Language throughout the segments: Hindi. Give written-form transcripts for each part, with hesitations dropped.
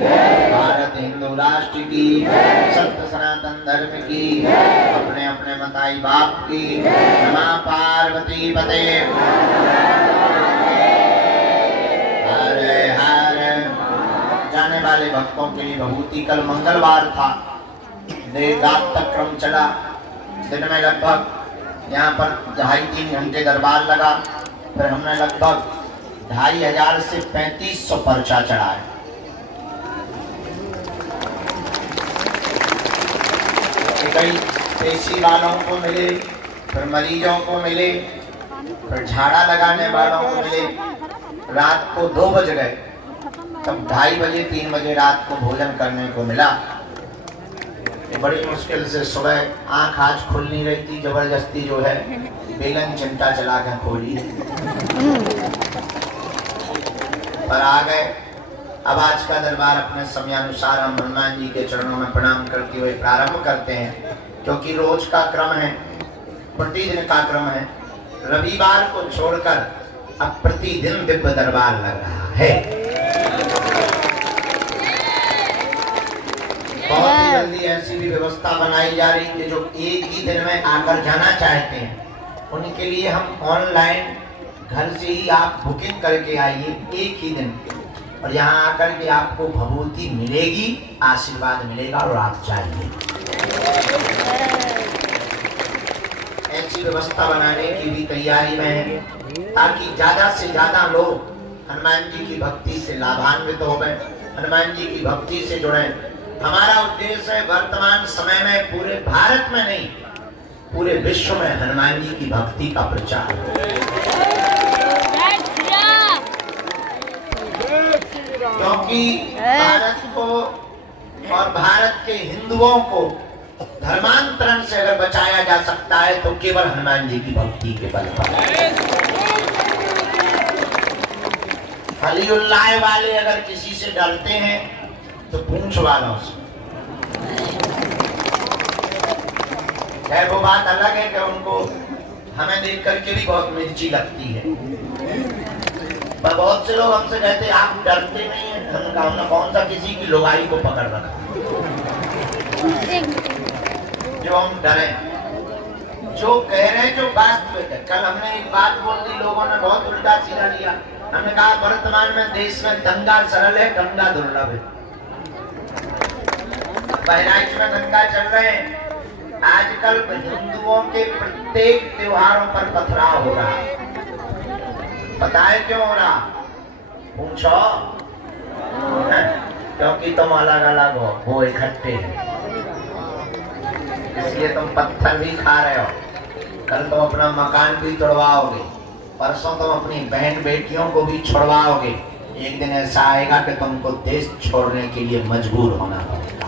भारत हिंदू राष्ट्र की, सत्य सनातन धर्म की, अपने अपने मताई बाप की। नमः पार्वती पते। हरे हरे। जाने वाले भक्तों के लिए भभूति। कल मंगलवार था, देर रात तक क्रम चला। दिन में लगभग यहाँ पर 2.5-3 घंटे दरबार लगा। फिर हमने लगभग 2500 से 3500 पर्चा चढ़ाया। कई पेशी वालों को मिले, फिर मरीजों को मिले, फिर झाड़ा लगाने वालों को मिले। रात को 2 बज गए, तब 2:30 बजे 3 बजे रात को भोजन करने को मिला। ये बड़ी मुश्किल से सुबह आंख आज खुल नहीं रही थी, जबरदस्ती जो है बेलन चिमटा चला कर खोली पर आ गए। अब आज का दरबार अपने समयानुसार हम हनुमान जी के चरणों में प्रणाम करते हुए प्रारंभ करते हैं, क्योंकि रोज का क्रम है, प्रतिदिन का क्रम है। रविवार को छोड़कर अब प्रतिदिन दिव्य दरबार लग रहा है। बहुत ही जल्दी ऐसी भी व्यवस्था बनाई जा रही है, जो एक ही दिन में आकर जाना चाहते हैं उनके लिए हम ऑनलाइन घर से ही आप बुकिंग करके आइए एक ही दिन, और यहाँ आकर के आपको भभूति मिलेगी, आशीर्वाद मिलेगा और आप जाइए। ऐसी व्यवस्था बनाने की भी तैयारी में है, ताकि ज्यादा से ज्यादा लोग हनुमान जी की भक्ति से लाभान्वित हो गए, हनुमान जी की भक्ति से जुड़े। हमारा उद्देश्य है वर्तमान समय में पूरे भारत में नहीं, पूरे विश्व में हनुमान जी की भक्ति का प्रचार। क्योंकि भारत को और भारत के हिंदुओं को धर्मांतरण से अगर बचाया जा सकता है तो केवल हनुमान जी की भक्ति के बल पर। अलीउल्लाह वाले अगर किसी से डरते हैं तो पूंछ वालों से। खैर वो बात अलग है कि उनको हमें देख करके भी बहुत मिर्ची लगती है, पर बहुत से लोग हमसे कहते हैं आप डरते नहीं हैं। हमने कौन सा किसी की लुगाई को पकड़ रखा जो हम डरे। जो कह रहे हैं जो वास्तविक है। कल हमने एक बात बोल दी, लोगों ने बहुत उल्टा सीधा लिया। हमने कहा वर्तमान में देश में दंगा सरल है, गंगा दुर्लभ है। बहराइच में दंगा चल रहे हैं। आजकल हिंदुओं के प्रत्येक त्योहारों पर पथराव हो रहा है। पता है क्यों हो रहा? पूछो। क्योंकि तुम अलग अलग हो, वो इकट्ठे हैं, इसलिए तुम पत्थर भी खा रहे हो। कल तुम अपना मकान भी तोड़वाओगे, परसों तुम अपनी बहन बेटियों को भी छोड़वाओगे। एक दिन ऐसा आएगा कि तुमको देश छोड़ने के लिए मजबूर होना पड़ेगा।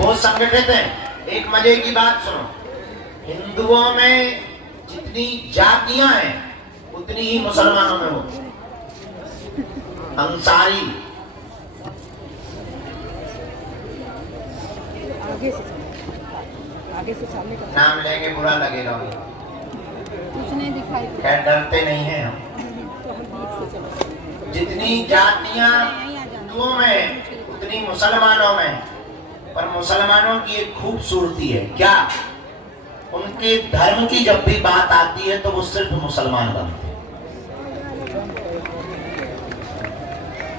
वो संगठित है। एक मजे की बात सुनो, हिंदुओं में जितनी जातियां हैं उतनी ही मुसलमानों में हो। अंसारी आगे से सामने का नाम लेंगे बुरा लगेगा, कुछ नहीं दिखाई दे। खैर डरते नहीं हैं हम। तो हम बीच से चलो। जितनी जातियां हिंदुओं में उतनी मुसलमानों में। पर मुसलमानों की एक खूबसूरती है, क्या? उनके धर्म की जब भी बात आती है तो वो सिर्फ मुसलमान बनते हैं।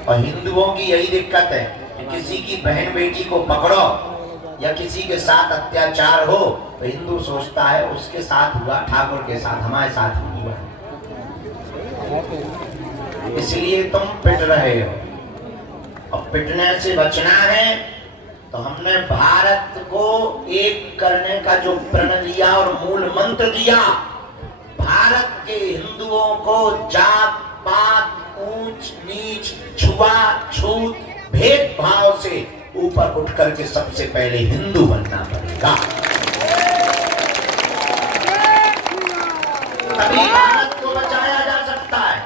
और हिंदुओं की यही दिक्कत है कि किसी की बहन बेटी को पकड़ो या किसी के साथ अत्याचार हो तो हिंदू सोचता है उसके साथ हुआ, ठाकुर के साथ, हमारे साथ नहीं हुआ, इसलिए तुम पिट रहे हो। और पिटने से बचना है तो हमने भारत को एक करने का जो प्रण लिया और मूल मंत्र दिया, भारत के हिंदुओं को जात पात, ऊंच नीच, छुआ छूत, भेदभाव से ऊपर उठ करके सबसे पहले हिंदू बनना पड़ेगा। तभी भारत को बचाया जा सकता है।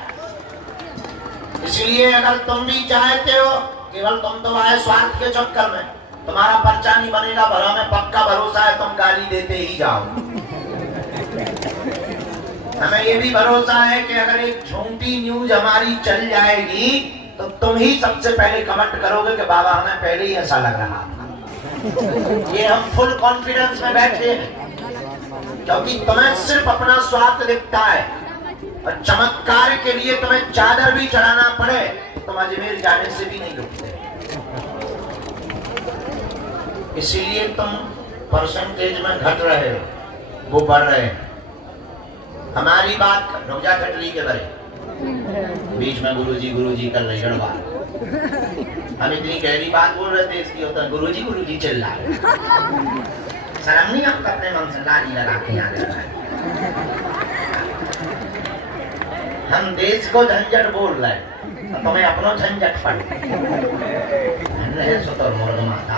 इसलिए अगर तुम भी चाहते हो, केवल तुम तो आए स्वार्थ के चक्कर में, तुम्हारा पर्चा नहीं बनेगा, भला में पक्का भरोसा है तुम गाली देते ही जाओ। हमें ये भी भरोसा है कि अगर एक झूठी न्यूज हमारी चल जाएगी तो तुम ही सबसे पहले कमेंट करोगे कि बाबा हमें पहले ही ऐसा लग रहा था। ये हम फुल कॉन्फिडेंस में बैठे हैं क्योंकि तुम्हें सिर्फ अपना स्वार्थ दिखता है और चमत्कार के लिए तुम्हें चादर भी चढ़ाना पड़े तो तुम अजमेर जाने से भी नहीं रुकते। इसीलिए तुम परसेंटेज में घट रहे हो, वो बढ़ रहे हैं। हमारी बात रुक जा कटली के बारे बीच में गुरुजी कर रही गड़बा। हम इतनी गहरी बात बोल रहे थे इसकी होता है गुरुजी चिल्ला रहे। शर्म नहीं आपको अपने मन से लाली लगा के आ रहा है। हम देश को झंझट बोल रहे हैं तुम्हें अपनो झंझट पड़ तो मुर्ग माता।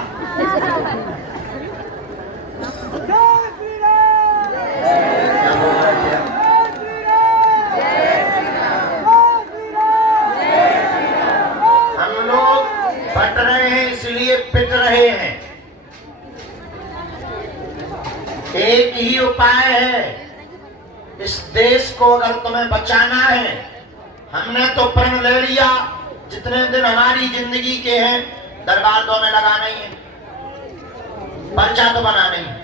हम लोग बट रहे हैं इसलिए पिट रहे हैं। एक ही उपाय है इस देश को अगर तुम्हें बचाना है। हमने तो प्रण ले लिया जितने दिन हमारी जिंदगी के हैं दरबार तो हमें लगाना ही है, पर्चा तो बनाना ही है।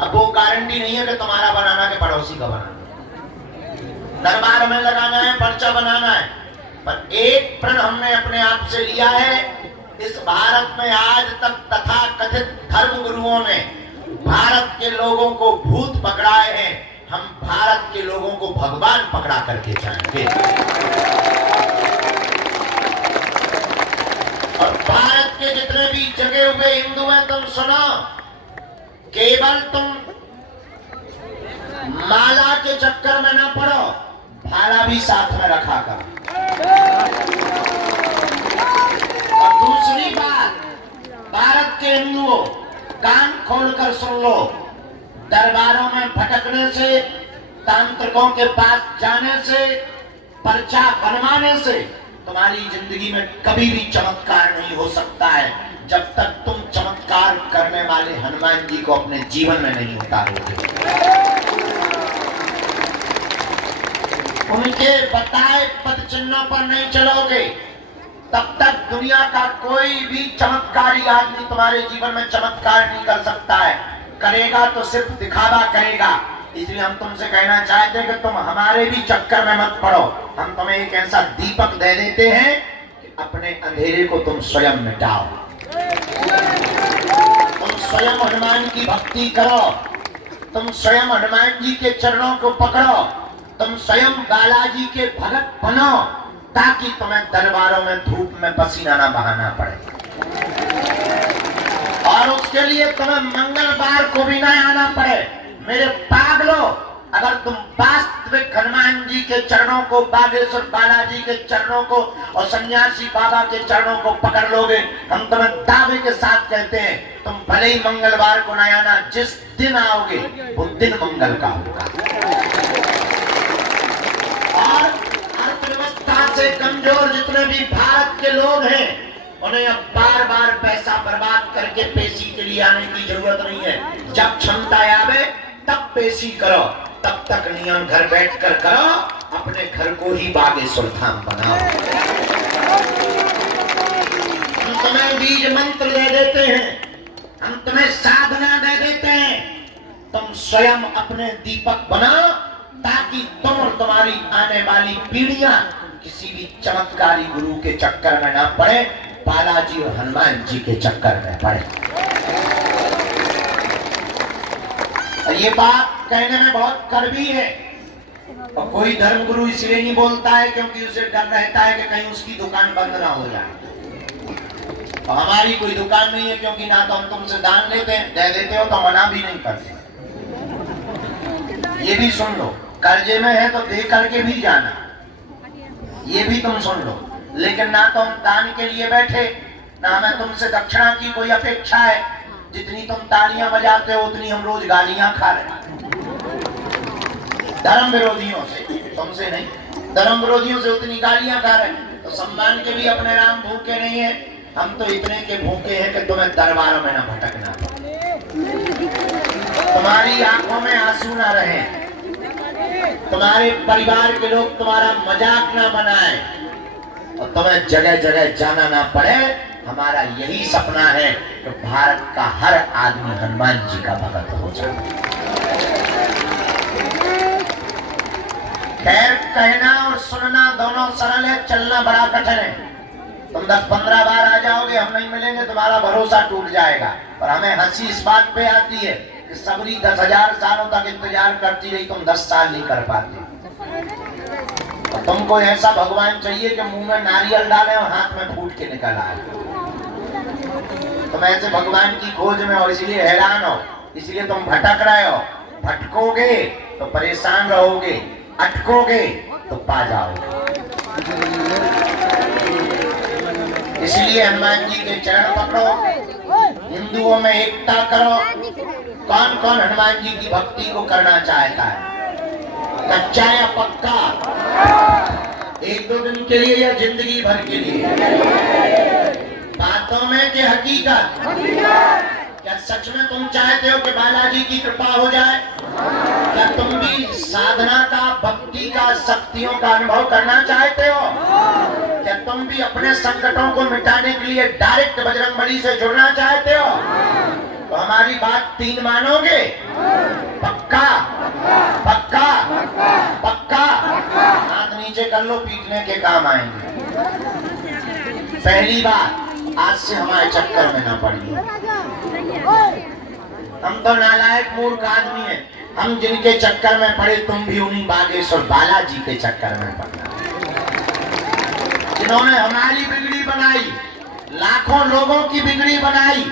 अब वो गारंटी नहीं है कि तुम्हारा बनाना के पड़ोसी का बनाना। दरबार हमें लगाना है, पर्चा बनाना है, पर एक प्रण हमने अपने आप से लिया है। इस भारत में आज तक तथा कथित धर्म गुरुओं ने भारत के लोगों को भूत पकड़ाए हैं, हम भारत के लोगों को भगवान पकड़ा करके जाएंगे। और भारत के जितने भी जगे हुए हिंदू हैं तुम सुनो, केवल तुम माला के चक्कर में ना पड़ो, भाला भी साथ में रखा कर। और दूसरी बात, भारत के हिंदुओं कान खोलकर सुन लो, दरबारों में भटकने से, तांत्रिकों के पास जाने से, पर्चा बनवाने से तुम्हारी जिंदगी में कभी भी चमत्कार नहीं हो सकता है जब तक तुम चमत्कार करने वाले हनुमान जी को अपने जीवन में नहीं उतारोगे। उनके बताए पद चिन्हों पर नहीं चलोगे तब तक दुनिया का कोई भी चमत्कारी आदमी तुम्हारे जीवन में चमत्कार नहीं कर सकता है। करेगा तो सिर्फ दिखावा करेगा। इसलिए हम तुमसे कहना चाहते हैं कि तुम हमारे भी चक्कर में मत पड़ो। हम तुम्हें एक ऐसा दीपक दे देते हैं कि अपने अंधेरे को तुम स्वयं मिटाओ। तुम स्वयं हनुमान की भक्ति करो, तुम स्वयं हनुमान जी के चरणों को पकड़ो, तुम स्वयं बालाजी के भगत बनो ताकि तुम्हें दरबारों में धूप में पसीना ना बहाना पड़े। और उसके लिए तुम्हें मंगलवार को भी ना आना पड़े। मेरे पागलों, अगर तुम वास्तविक हनुमान जी के चरणों को, बागेश्वर बालाजी के चरणों को और सन्यासी बाबा के चरणों को पकड़ लोगे, हम तुम्हें दावे के साथ कहते हैं तुम भले ही मंगलवार को ना आना, जिस दिन आओगे वो दिन मंगल का होगा। और अर्थव्यवस्था से कमजोर जितने भी भारत के लोग हैं उन्हें अब बार बार पैसा बर्बाद करके पेशी के लिए आने की जरूरत नहीं है। जब क्षमता आवे तब पेशी करो, तब तक नियम घर बैठकर करो, अपने घर को ही बागेश्वर धाम बनाओ। हम तुम्हें बीज मंत्र दे देते हैं, हम तुम्हें साधना दे देते हैं, तुम स्वयं अपने दीपक बनाओ ताकि तुम और तुम्हारी आने वाली पीढ़ियां किसी भी चमत्कारी गुरु के चक्कर में ना पड़े, बालाजी और हनुमान जी के चक्कर में पड़े। ये बात कहने में बहुत कड़वी है और कोई धर्म गुरु इसलिए नहीं बोलता है क्योंकि उसे डर रहता है कि कहीं उसकी दुकान बंद ना हो जाए। और हमारी कोई दुकान नहीं है क्योंकि ना तो हम तुमसे दान लेते हैं, दे देते हो तो मना भी नहीं करते। ये भी सुन लो, कर्जे में है तो दे करके भी जाना, ये भी तुम सुन लो। लेकिन ना तो हम दान के लिए बैठे, ना हमें तुमसे दक्षिणा की कोई अपेक्षा है। जितनी तुम तालियां बजाते हो उतनी हम रोज गालियां खा रहे हैं धर्म विरोधियों से, तुमसे नहीं, धर्म विरोधियों से उतनी गालियां खा रहे हैं। तो सम्मान के भी अपने राम भूखे नहीं है, हम तो इतने के भूखे हैं कि तुम्हें दरबारों में ना भटकना पड़े, तुम्हारी आंखों में आंसू ना रहे, तुम्हारे परिवार के लोग तुम्हारा मजाक ना बनाए और तुम्हें जगह जगह जाना ना पड़े। हमारा यही सपना है कि भारत का हर आदमी हनुमान जी का भक्त हो जाए। खैर, कहना और सुनना दोनों सरल है, चलना बड़ा कठिन है। तुम 10-15 बार आ जाओगे, हम नहीं मिलेंगे, तुम्हारा भरोसा टूट जाएगा। पर हमें हंसी इस बात पे आती है कि सबरी 10,000 सालों तक इंतजार करती रही, तुम 10 साल नहीं कर पाते। और तुमको ऐसा भगवान चाहिए कि मुंह में नारियल डाले और हाथ में फूट के निकल आए। तुम ऐसे भगवान की खोज में हो, इसलिए हैरान हो, इसलिए तुम भटक रहे हो। भटकोगे तो परेशान रहोगे, अटकोगे तो पा जाओगे। इसलिए हनुमान जी के चरण पकड़ो, हिंदुओं में एकता करो। कौन कौन हनुमान जी की भक्ति को करना चाहता है? कच्चा या पक्का? 1-2 दिन के लिए या जिंदगी भर के लिए? बातों में कि हकीकत? क्या सच में तुम चाहते हो कि बालाजी की कृपा हो जाए? क्या तुम भी साधना का, भक्ति का, शक्तियों का अनुभव करना चाहते हो? क्या तुम भी अपने संकटों को मिटाने के लिए डायरेक्ट बजरंगबली से जुड़ना चाहते हो? तो हमारी बात 3 मानोगे? पक्का? पक्का? पक्का? हाथ नीचे कर लो, पीटने के काम आएंगे। पहली बात, आज से हमारे चक्कर में ना पड़िए। हम तो नालायक मूर्ख आदमी हैं। हम जिनके चक्कर में पड़े, तुम भी उन्हीं बागेश्वर बालाजी के चक्कर में पड़ना। जिन्होंने हमारी बिगड़ी बनाई, लाखों लोगों की बिगड़ी बनाई,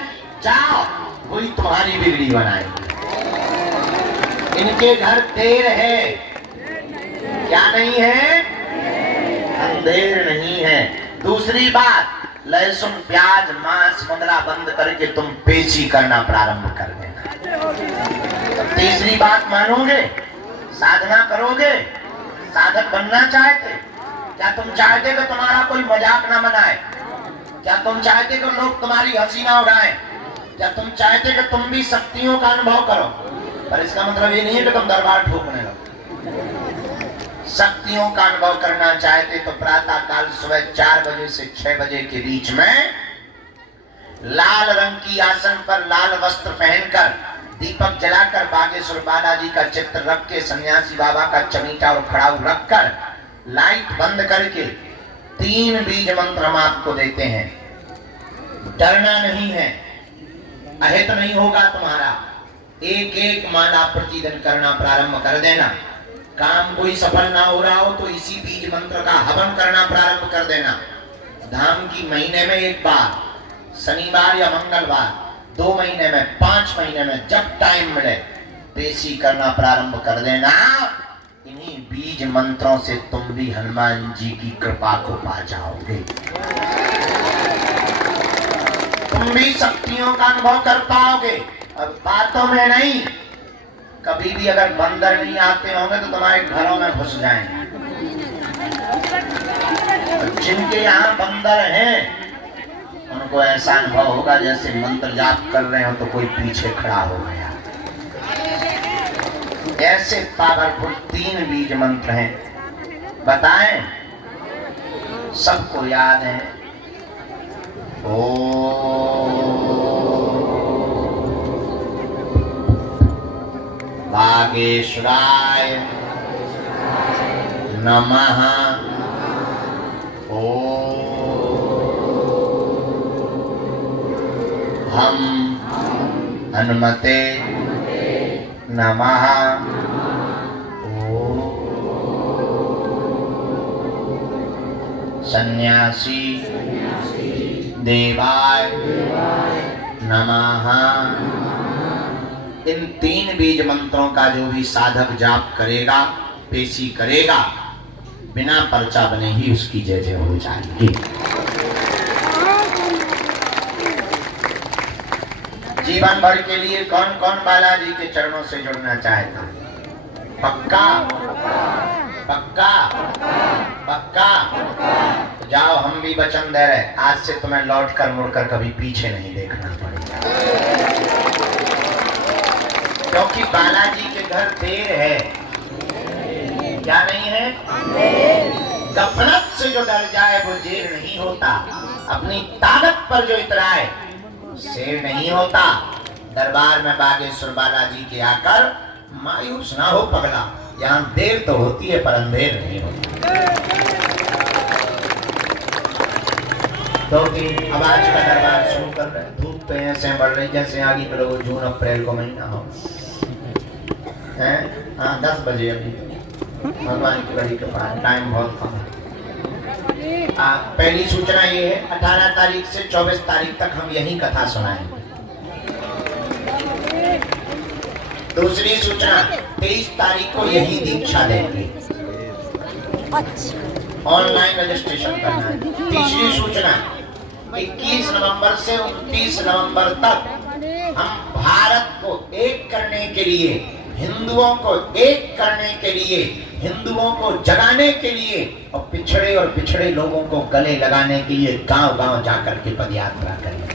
जाओ वही तुम्हारी बिगड़ी बनाई। इनके घर देर है, क्या नहीं है? अंधेर नहीं है। दूसरी बात, लहसुन, प्याज, मांस, मुंदरा बंद करके तुम पेची करना प्रारंभ कर देना। तीसरी बात मानोगे? साधना करोगे? साधक बनना चाहते? क्या तुम चाहते कि तुम्हारा कोई मजाक ना बनाए? क्या तुम चाहते कि लोग तुम्हारी हंसी ना उड़ाएं? क्या तुम चाहते कि तुम भी शक्तियों का अनुभव करो? पर इसका मतलब ये नहीं है कि तुम दरबार ठोकने लगो। शक्तियों का अनुभव करना चाहते तो प्रातः काल सुबह 4 बजे से 6 बजे के बीच में लाल रंग की आसन पर लाल वस्त्र पहनकर, दीपक जलाकर, बागेश्वर बालाजी का चित्र रख के, सन्यासी बाबा का चमीटा और खड़ाऊ रखकर, लाइट बंद करके 3 बीज मंत्र हम आपको देते हैं। डरना नहीं है, अहित नहीं होगा तुम्हारा। एक माला प्रतिदिन करना प्रारंभ कर देना। काम कोई सफल ना हो रहा हो तो इसी बीज मंत्र का हवन करना प्रारंभ कर देना। धाम की महीने में 1 बार, शनिवार या मंगलवार, 2 महीने में, 5 महीने में, जब टाइम मिले पेशी करना प्रारंभ कर देना। इन्हीं बीज मंत्रों से तुम भी हनुमान जी की कृपा को पा जाओगे। तुम भी शक्तियों का अनुभव कर पाओगे। अब बातों में नहीं, कभी भी अगर बंदर नहीं आते होंगे तो तुम्हारे घरों में घुस जाएंगे। जिनके यहाँ बंदर हैं उनको ऐसा अनुभव होगा जैसे मंत्र जाप कर रहे हो तो कोई पीछे खड़ा हो गया। ऐसे पावरफुल 3 बीज मंत्र हैं, बताएं? सबको याद है? बागेश्वराय नमः। हम हनुमते नमः। सन्यासी देवाय नमः। इन 3 बीज मंत्रों का जो भी साधक जाप करेगा, पेशी करेगा, बिना पर्चा बने ही उसकी जय जय हो जाएगी। जीवन भर के लिए कौन कौन बालाजी के चरणों से जुड़ना चाहता? पक्का? पक्का? पक्का? तो जाओ, हम भी वचन दे रहे, आज से तुम्हें लौट कर मुड़कर कभी पीछे नहीं देखना पड़ेगा। क्योंकि बालाजी के घर देर है, क्या नहीं है? गफलत से जो डर जाए वो जेर नहीं होता, अपनी ताकत पर जो इतराए शेर नहीं होता। दरबार में बागेश्वर बालाजी के आकर मायूस ना हो पगला, यहाँ देर तो होती है पर अंधेर नहीं होता। तो अब आज का दरबार शुरू कर रहे हैं। धूप पे ऐसे बढ़ रही जैसे आगे करो जून अप्रैल को महीना हो है। हाँ 10 बजे अभी भगवान की बड़ी कृपा, टाइम बहुत कम है। पहली सूचना ये है 18 तारीख से 24 तारीख तक हम यही कथा सुनाएंगे। दूसरी सूचना 23 तारीख को यही दीक्षा देंगे, ऑनलाइन रजिस्ट्रेशन करना है। तीसरी सूचना 21 नवंबर से 29 नवंबर तक हम भारत को एक करने के लिए, हिंदुओं को एक करने के लिए, हिंदुओं को जगाने के लिए और पिछड़े लोगों को गले लगाने के लिए गांव-गांव जाकर के पदयात्रा करेंगे।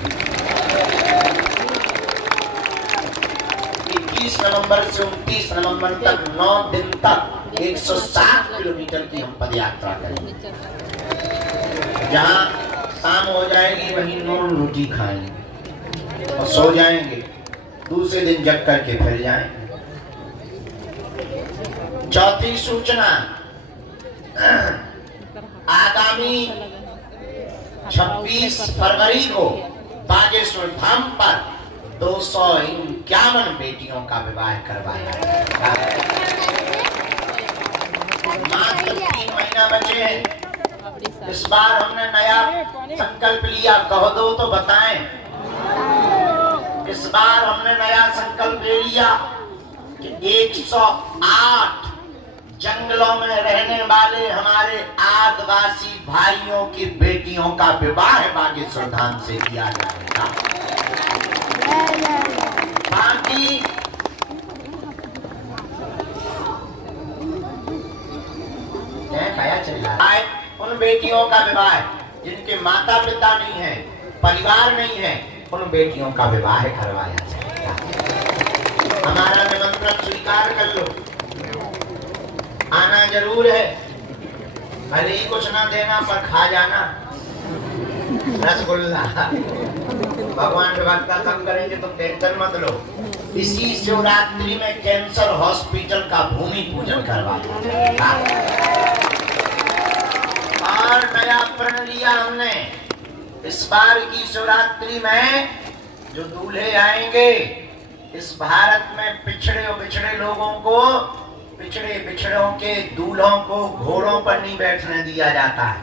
21 नवंबर से 29 नवंबर तक 9 दिन तक 107 किलोमीटर की हम पदयात्रा करेंगे। जहां शाम हो जाएगी वहीं नून रोटी खाएंगे और सो जाएंगे, दूसरे दिन जग करके फिर जाएंगे। चौथी सूचना आगामी 26 फरवरी को बागेश्वर धाम पर 251 बेटियों का विवाह करवाया जाएगा। मात्र 3 महीना बचे हैं। इस बार हमने नया संकल्प लिया, कह दो तो बताएं। इस बार हमने नया संकल्प ले लिया कि 108 जंगलों में रहने वाले हमारे आदिवासी भाइयों की बेटियों का विवाह बागेश्वर धाम से किया जाएगा। बाकी चल रहा है उन बेटियों का विवाह जिनके माता पिता नहीं है, परिवार नहीं है, उन बेटियों का विवाह करवाया जाएगा। हमारा निमंत्रण स्वीकार कर लो, आना जरूर है। भले ही कुछ ना देना पर खा जाना रसगुल्ला। भगवान के भक्ता सब करेंगे तो टेंशन मत लो। इसी शिवरात्रि में कैंसर हॉस्पिटल का भूमि पूजन करवा दिया और नया प्रण लिया हमने। इस बार की शिवरात्रि में जो दूल्हे आएंगे, इस भारत में पिछड़े लोगों को, पिछड़ों के दूल्हों को घोड़ों पर नहीं बैठने दिया जाता है।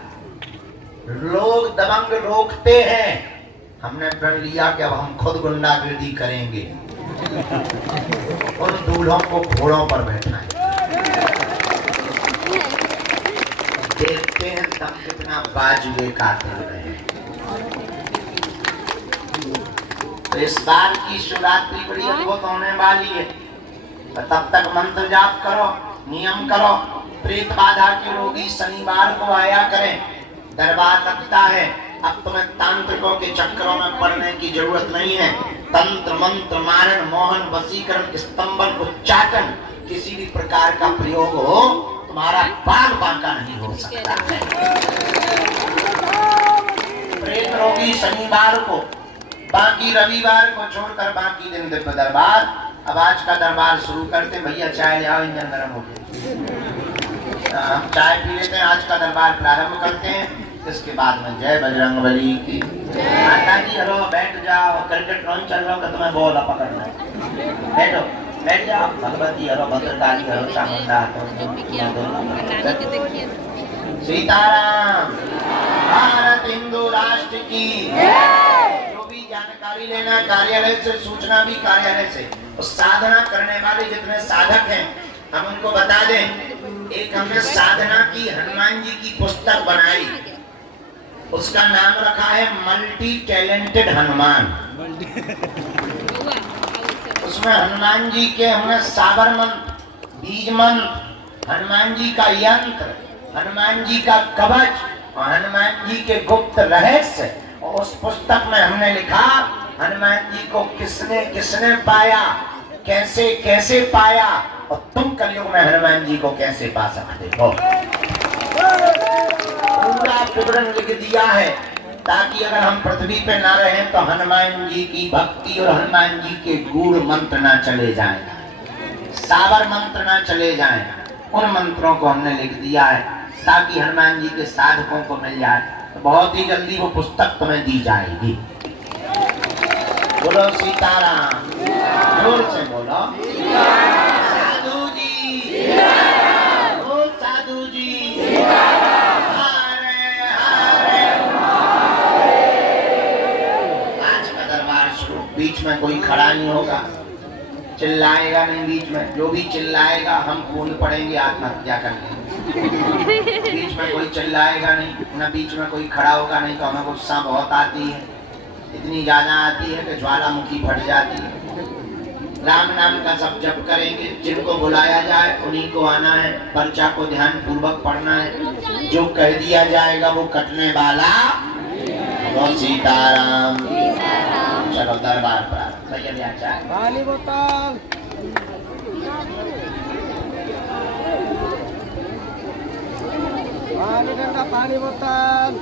लोग दबंग रोकते हैं, हमने प्रण लिया कि अब हम खुद गुंडागिर्दी करेंगे, उन दूल्हों को घोड़ों पर बैठना है। देखते हैं तब कितना बाजुए कातिल रहे। तो इस बार की शिवरात्रि बड़ी अद्भुत होने वाली है। तो तब तक मंत्र जाप करो, नियम करो। प्रेत बाधा के रोगी शनिवार को आया करें, दरबार लगता है। अब तुम्हें तांत्रिकों के चक्करों में पड़ने की जरूरत नहीं है। तंत्र मंत्र मारण मोहन वशीकरण स्तंभन उच्चाटन किसी भी प्रकार का प्रयोग हो, तुम्हारा बाल बांका नहीं हो सकता है। प्रेत रोगी शनिवार को, बाकी रविवार को छोड़कर बाकी दिन दिव्य दरबार। अब आज का दरबार शुरू करते। भैया चाय ले आओ, इंजन गर्म हो गया। हम चाय पी लेते हैं, आज का दरबार प्रारंभ करते हैं। इसके बाद में जय बजरंगबली की। माता जी हरो, बैठ जाओ। क्रिकेट रन चल रहा होगा, तुम्हें बॉल पकड़ना है। बैठो, बैठ जाओ। भगवती हरो, भद्रकाली हरो, चामुंडा सीताराम। भारत हिंदू राष्ट्र की। जो भी जानकारी लेना कार्यालय से, सूचना भी कार्यालय से। साधना करने वाले जितने साधक हैं हम उनको बता दें, एक हमने साधना की हनुमान जी की पुस्तक बनाई, उसका नाम रखा है मल्टी टैलेंटेड हनुमान। उसमें हनुमान जी के हमने साबर मंत्र, बीज मंत्र, हनुमान जी का यंत्र, हनुमान जी का कवच और हनुमान जी के गुप्त रहस्य। और उस पुस्तक में हमने लिखा हनुमान जी को किसने किसने पाया, कैसे कैसे पाया, और तुम कलयुग में हनुमान जी को कैसे पा सकते हो। पूरा विवरण लिख दिया है ताकि अगर हम पृथ्वी पे ना रहें तो हनुमान जी की भक्ति और हनुमान जी के गूढ़ मंत्र ना चले जाएं, सावर मंत्र ना चले जाएं। उन मंत्रों को हमने लिख दिया है ताकि हनुमान जी के साधकों को मिल जाए। तो बहुत ही जल्दी वो पुस्तक तुम्हें दी जाएगी। बोलो सीताराम, जोर से बोलो। साधु जी, ओ साधु जी, हरे हरे। आज का दरबार शुरू, बीच में कोई खड़ा नहीं होगा, चिल्लाएगा नहीं बीच में। जो भी चिल्लाएगा हम कूद पड़ेंगे, आत्महत्या करेंगे। बीच में कोई चिल्लाएगा नहीं, ना बीच में कोई खड़ा होगा नहीं तो हमें गुस्सा बहुत आती है, इतनी ज्यादा आती है कि ज्वालामुखी फट जाती है। राम नाम का सब जप करेंगे, जिनको बुलाया जाए उन्हीं को आना है, पर्चा को ध्यान पूर्वक पढ़ना है। जो कह दिया जाएगा वो कटने वाला। वो सीताराम। चलो दरबार पर भैया चाय पानी बोतल, पानी ठंडा पानी बोतल।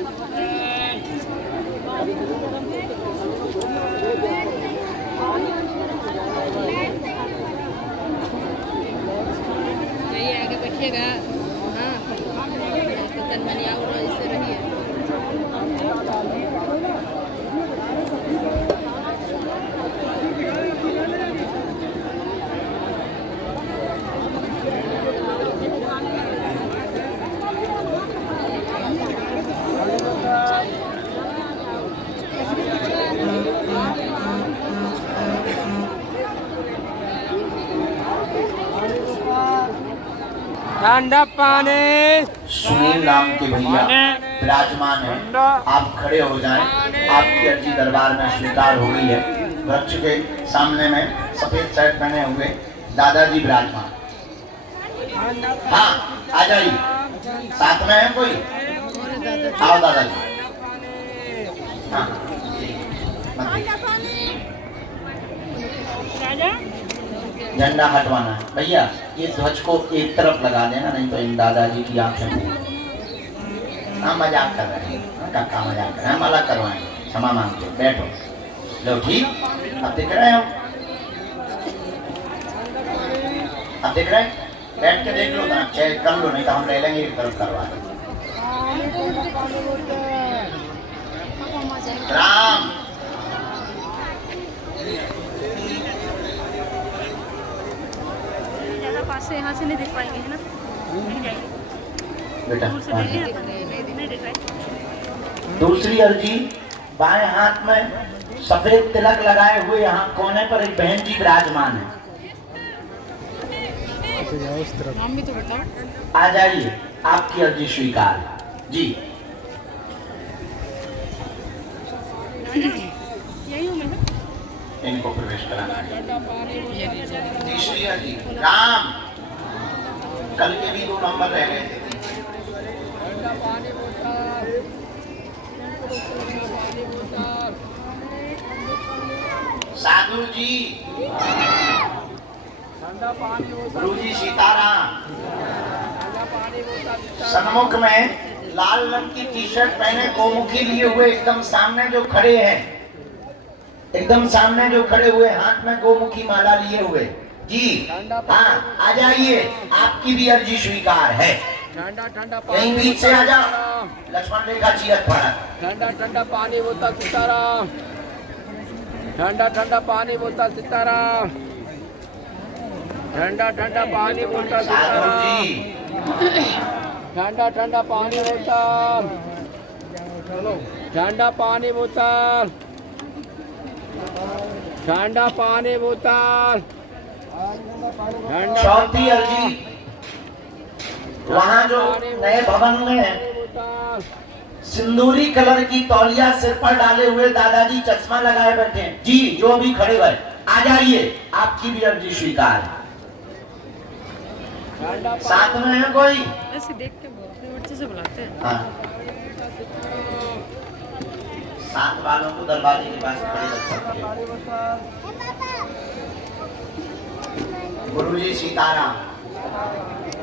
आगे बैठिएगा। हाँ, तनमनी और ऐसे रहिए। ठंडा पानी। सुनील नाम के भैया विराजमान है, आप खड़े हो जाएं। आपकी अर्जी दरबार में स्वीकार हो गई है। वृक्ष के सामने में सफेद शर्ट पहने हुए दादाजी विराजमान। हाँ आ जाइए, साथ में है कोई? आओ दादाजी। हाँ झंडा हटवाना है भैया, ये ध्वज को एक तरफ लगा देना, नहीं तो इन दादाजी की आंखें। हाँ मजाक कर रहे हैं, काका मजाक कर रहे हैं, हम अलग करवाएंगे, क्षमा मांगते। बैठो, लो ठीक। अब दिख रहे हो, अब दिख रहे हैं? बैठ के देख लो ना, चेक कर लो, नहीं तो हम ले लेंगे एक तरफ करवा दें। राम पास से यहाँ से नहीं देख पाएंगे, है ना? बेटा नहीं देख रहे। दूसरी अर्जी, बाएं हाथ में सफेद तिलक लगाए हुए यहाँ कोने पर एक बहन जी विराजमान है। नाम भी तो बताओ। आ जाइए, आपकी अर्जी स्वीकार जी। यही हूँ मैं। इनको प्रवेश कराना है। तीसरी अर्जी, राम, कल के भी 2 नंबर रह गए थे। साधु जी, गुरु जी सीताराम। सन्मुख में लाल रंग की टी शर्ट पहने, गोमुखी लिए हुए एकदम सामने जो खड़े हैं, एकदम सामने जो खड़े हुए, हाथ में गोमुखी माला लिए हुए जी। हाँ आ जाइए, आपकी भी अर्जी स्वीकार है। ठंडा ठंडा यहीं बीच से आ जाओ, लक्ष्मण रेखा चीरत पड़ा। ठंडा ठंडा पानी बोतल सीताराम। ठंडा ठंडा पानी बोतल सीताराम। ठंडा ठंडा पानी बोतल सीताराम। ठंडा ठंडा पानी बोतल। ठंडा पानी बोतल। ठंडा पानी बोतल। चौथी अर्जी, वहाँ जो नए भवन में सिंदूरी कलर की तौलिया सिर पर डाले हुए दादाजी चश्मा लगाए बैठे हैं जी, जो भी खड़े हुए आ जाइए, आपकी भी अर्जी स्वीकार है। साथ में है कोई? ऐसे देख के बोलते अच्छे से बुलाते हैं। हाँ, साथ वालों को दरवाजे के पास खड़े रख सकते हैं। गुरुजी सीताराम।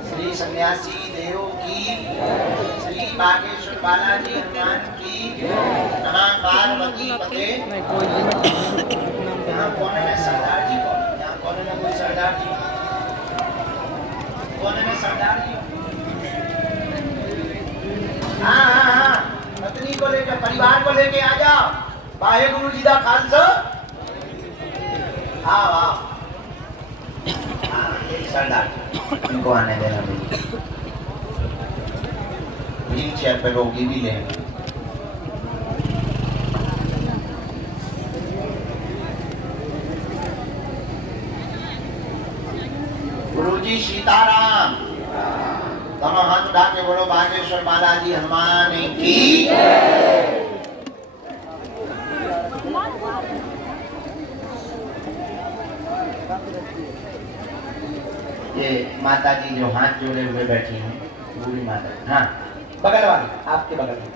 श्री सन्यासी देव की, श्री बागेश्वर बालाजी हनुमान की, नमः पार्वती पते। यहाँ कोने में सरदार जी कौन? यहाँ कोने में कोई सरदार जी? कोने में सरदार जी? हाँ, पत्नी को लेकर, परिवार को लेके आ जाओ। वाहे गुरु जी का खालसा। हाँ वाह, सरदार इनको आने देना भैया। व्हील चेयर पे रोगी भी ले। गुरुजी सीताराम। दोनों हाथ उठा के बोलो बागेश्वर बालाजी हनुमान की। ये माता जी जो हाथ जोड़े हुए बैठी हैं, बूढ़ी माता। हाँ, बगल वाली, आपके बगल में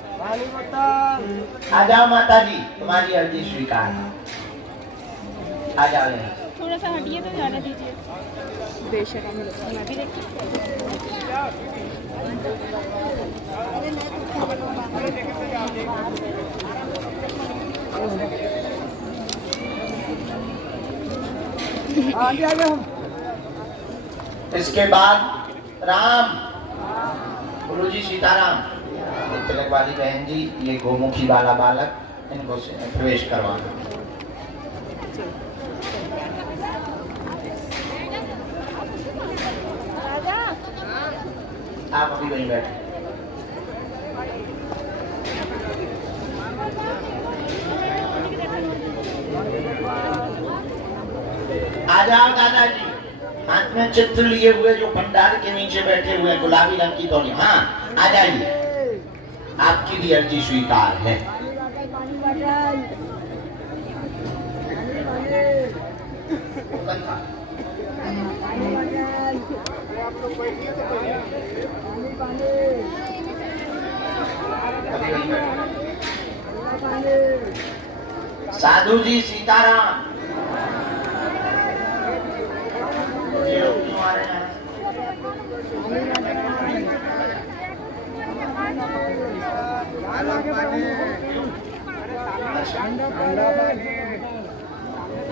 आ जाओ माता जी, तुम्हारी अर्जी स्वीकार। आ जाओ यहाँ। थोड़ा सा हटिए तो जाने दीजिए। बेशरम लोग, मैं भी देखती इसके बाद राम। गुरुजी सीताराम। तिलक वाली बहन जी, ये गोमुखी वाला बालक, इनको प्रवेश करवाना। आप अभी वहीं बैठे। आ जाओ दादाजी, हाथ में चित्र लिए हुए जो पंडाल के नीचे बैठे हुए गुलाबी रंग की तौलिया। हाँ, आ जाइए, आपकी भी अर्जी स्वीकार है। साधु जी सीताराम। ये लोग क्यों आ रहे हैं?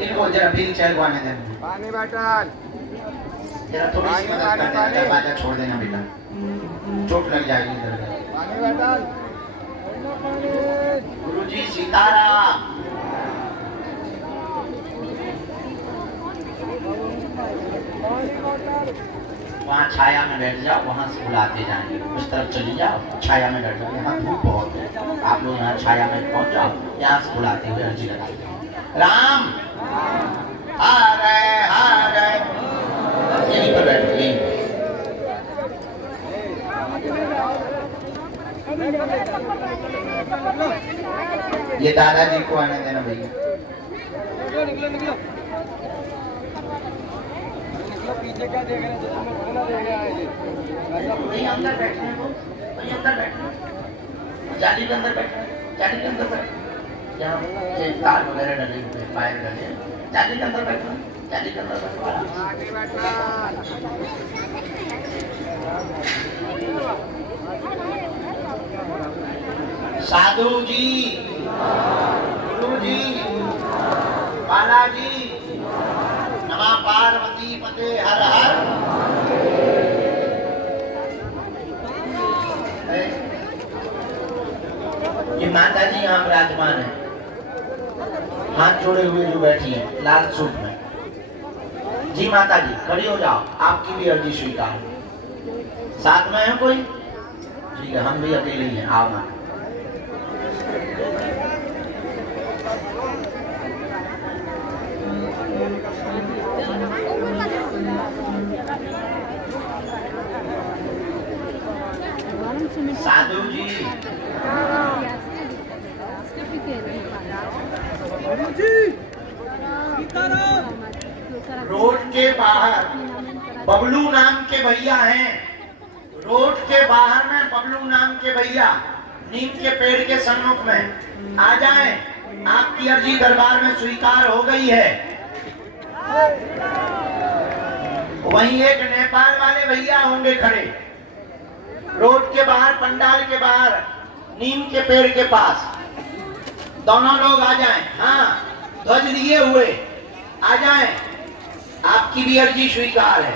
इनको जरा व्हील चेयर को आने देना। पानी बॉटल। जरा थोड़ी सी मदद कर देना, दरवाजा छोड़ देना बेटा, चोट लग जाएगी। पानी बॉटल। गुरुजी सीताराम। वहाँ छाया में बैठ जाओ, वहाँ से बुलाते जाएंगे। उस तरफ चली जाओ, छाया में बैठ जाओ। यहाँ धूप बहुत है, आप लोग यहाँ छाया में पहुँच जाओ, यहाँ से बुलाते हुए अर्जी लगाते हैं। राम आ गए, यहीं पर बैठो, यहीं पर। ये दादाजी को आने देना भैया। निकलो। पीछे क्या देख रहे हैं? वही अंदर बैठने को, वही अंदर बैठने, जाली के अंदर बैठने, जाली के अंदर बैठने। यहाँ ये तार वगैरह डले हुए, पायर डले, जाली के अंदर बैठना, जाली के अंदर बैठना। साधु जी, गुरु जी, बालाजी, नमः पार्वती पते हर हर। ये माता जी यहाँ विराजमान है, हाथ जोड़े हुए जो बैठी हैं लाल सूट में। जी माता जी खड़ी हो जाओ, आपकी भी अर्जी स्वीकार। साथ में है कोई? ठीक है, हम भी अकेले ही हैं, आओ माता। साधु जी, रोड के बाहर बबलू नाम के भैया हैं। रोड के बाहर में बबलू नाम के भैया नीम के पेड़ के सम्मुख में आ जाएं। आपकी अर्जी दरबार में स्वीकार हो गई है। वहीं एक नेपाल वाले भैया होंगे खड़े रोड के बाहर, पंडाल के बाहर, नीम के पेड़ के पास। दोनों लोग आ जाएं। हाँ, ध्वज लिए हुए आ जाएं, आपकी भी अर्जी स्वीकार है।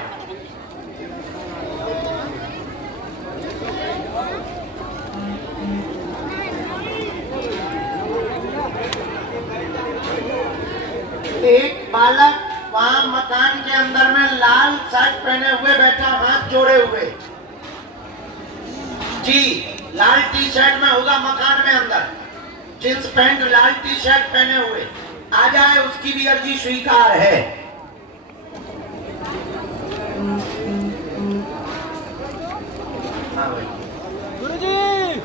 एक बालक वहां मकान के अंदर में लाल शर्ट पहने हुए बैठा, हाथ जोड़े हुए जी, लाल टी शर्ट में होगा मकान में अंदर, जींस पैंट लाल टी शर्ट पहने हुए आ जाए, उसकी भी अर्जी स्वीकार है। हाँ भाई। गुरुजी,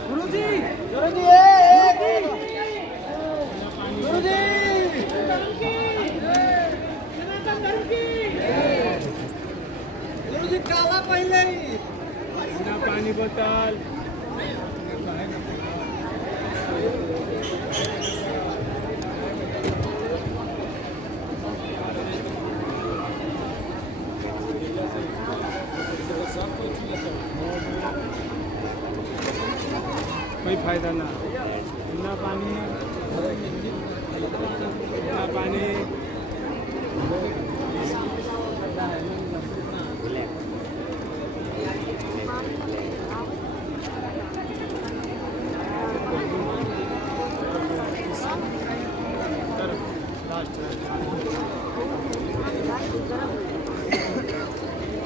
गुरुजी, गुरुजी, गुरुजी, गुरुजी काला पहले ही पानी बोतल। कोई फायदा ना, ना पानी, ना पानी।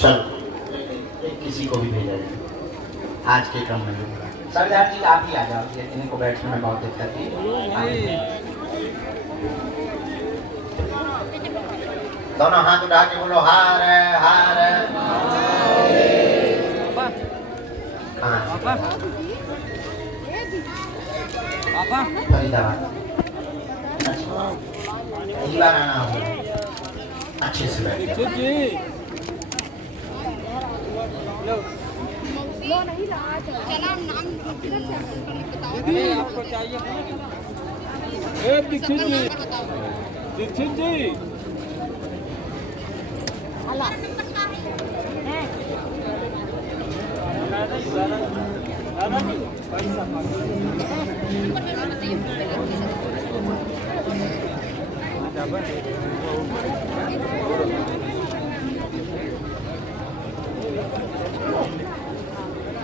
चलो किसी को भी भेजा जाए आज के क्रम में। सरदार जी आप ही आ जाओ, इनको बैठने में बहुत दिक्कत है। दोनों हाथ उठा के बोलो हार है, हार है। फरीदाबाद आना हो, अच्छे से बैठे। आपको चाहिए दीक्षित जी, दीक्षित जी,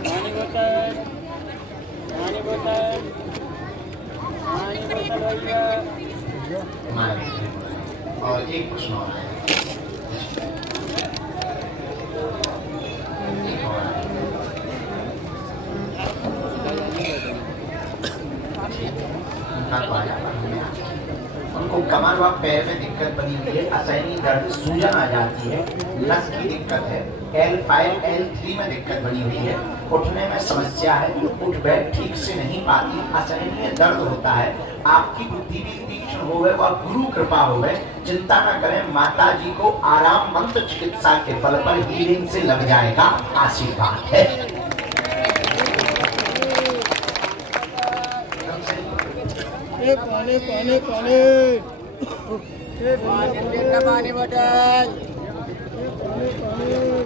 पानी बोतल, पानी बोतल, पानी बोतल भैया। और एक प्रश्न और है, उनको कमर व पैर में दिक्कत बनी हुई है, असहनीय दर्द, सूजन आ जाती है, नस की दिक्कत है, L5 L3 में दिक्कत बनी हुई है, उठने में समस्या है, उठ बैठ ठीक से नहीं पाती, असहनीय दर्द होता है, आपकी बुद्धि भी तीक्ष्ण हो गए और गुरु कृपा हो गए। चिंता न करें, माता जी को आराम मंत्र चिकित्सा के बल पर हीलिंग से लग जाएगा, आशीर्वाद है। पानी पानी पानी पानी बोतल।